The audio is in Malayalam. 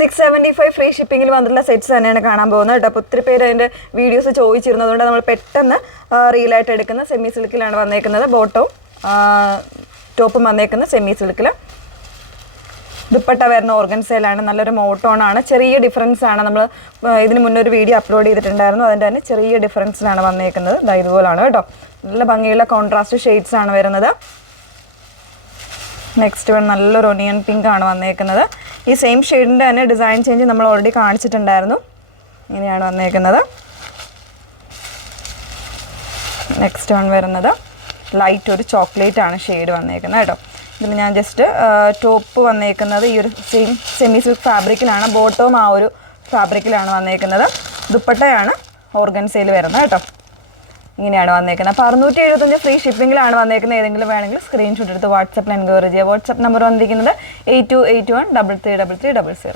675 ഫ്രീ ഷിപ്പിംഗിൽ വന്നിട്ടുള്ള സെറ്റ്സ് തന്നെയാണ് കാണാൻ പോകുന്നത് കേട്ടോ. അപ്പോൾ ഒത്തിരി പേര് അതിൻ്റെ വീഡിയോസ് ചോദിച്ചിരുന്നതുകൊണ്ട് നമ്മൾ പെട്ടെന്ന് റീലായിട്ട് എടുക്കുന്ന സെമി സിൽക്കിലാണ് വന്നേക്കുന്നത്. ബോട്ടവും ടോപ്പും വന്നേക്കുന്നത് സെമി സിൽക്കിൽ. ദുപ്പട്ട വരുന്ന ഓർഗൻസയിലാണ്. നല്ലൊരു മോട്ടോണാണ്. ചെറിയ ഡിഫറൻസ് ആണ്. നമ്മൾ ഇതിന് മുന്നേ ഒരു വീഡിയോ അപ്ലോഡ് ചെയ്തിട്ടുണ്ടായിരുന്നു. അതിൻ്റെ തന്നെ ചെറിയ ഡിഫറൻസിലാണ് വന്നേക്കുന്നത്. ഇതുപോലാണ് കേട്ടോ. നല്ല ഭംഗിയുള്ള കോൺട്രാസ്റ്റ് ഷെയ്ഡ്സ് ആണ് വരുന്നത്. നെക്സ്റ്റ് വൺ നല്ലൊരു ഒനിയൻ പിങ്ക് ആണ് വന്നേക്കുന്നത്. ഈ സെയിം ഷെയ്ഡിൻ്റെ തന്നെ ഡിസൈൻ ചേഞ്ച് നമ്മൾ ഓൾറെഡി കാണിച്ചിട്ടുണ്ടായിരുന്നു. ഇങ്ങനെയാണ് വന്നേക്കുന്നത്. നെക്സ്റ്റ് വൺ വരുന്നത് ലൈറ്റ് ഒരു ചോക്ലേറ്റ് ആണ് ഷെയ്ഡ് വന്നേക്കുന്നത് കേട്ടോ. ഇതിൽ ഞാൻ ജസ്റ്റ് ടോപ്പ് വന്നേക്കുന്നത് ഈ ഒരു സെയിം സെമി സിൽക്ക് ഫാബ്രിക്കിലാണ്. ബോട്ടവും ആ ഒരു ഫാബ്രിക്കിലാണ് വന്നേക്കുന്നത്. ദുപ്പട്ടയാണ് ഓർഗൻസയിൽ വരുന്നത് കേട്ടോ. ഇങ്ങനെയാണ് വന്നേക്കുന്നത്. അപ്പോൾ 675 ഫ്രീ ഷിപ്പിംഗിലാണ് വന്നേക്കുന്നത്. ഏതെങ്കിലും വേണമെങ്കിൽ സ്ക്രീൻഷോട്ട് എടുത്ത് വാട്സപ്പിൽ എൻക്വയറി ചെയ്യുക. വാട്സപ്പ് നമ്പർ വന്നിരിക്കുന്നത് 8281333300.